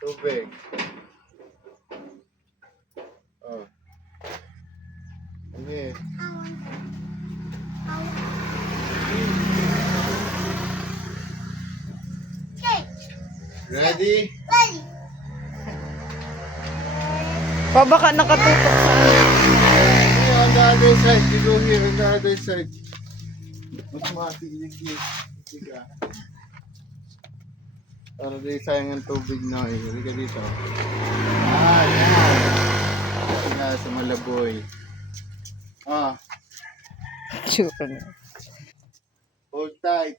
Tubig. Oh. Ano yun? Ready? Pa, baka nakatutok sa ano. Yeah, on the other side. You go here on the other side. Mas matigilig. Tiga. Para di sayang ang tubig na eh. Halika dito. Ah, yan. Halika sa Malaboy. Ah, Tsura na. hold tight.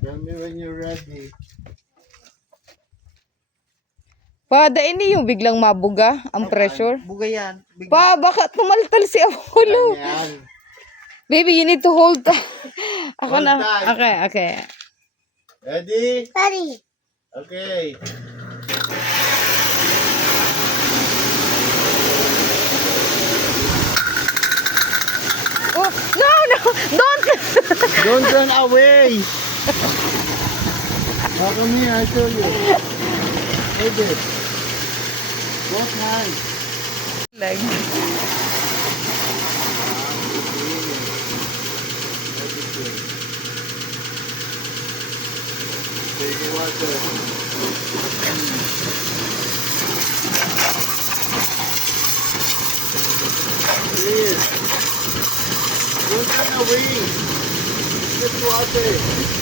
Tell me when you're ready. Pa, ini yung biglang mabuga ang pressure. Buga yan. Pa, baka tumaltal si Apollo. Yan. Baby, you need to hold. Ako Hold na. tight. Okay, okay. Ready? Ready. Okay. Oh, no, no, don't. Don't run away. Now come here, I'll show you. Hold it. Both hands. Like, Take water. Please. Don't run away. Just water.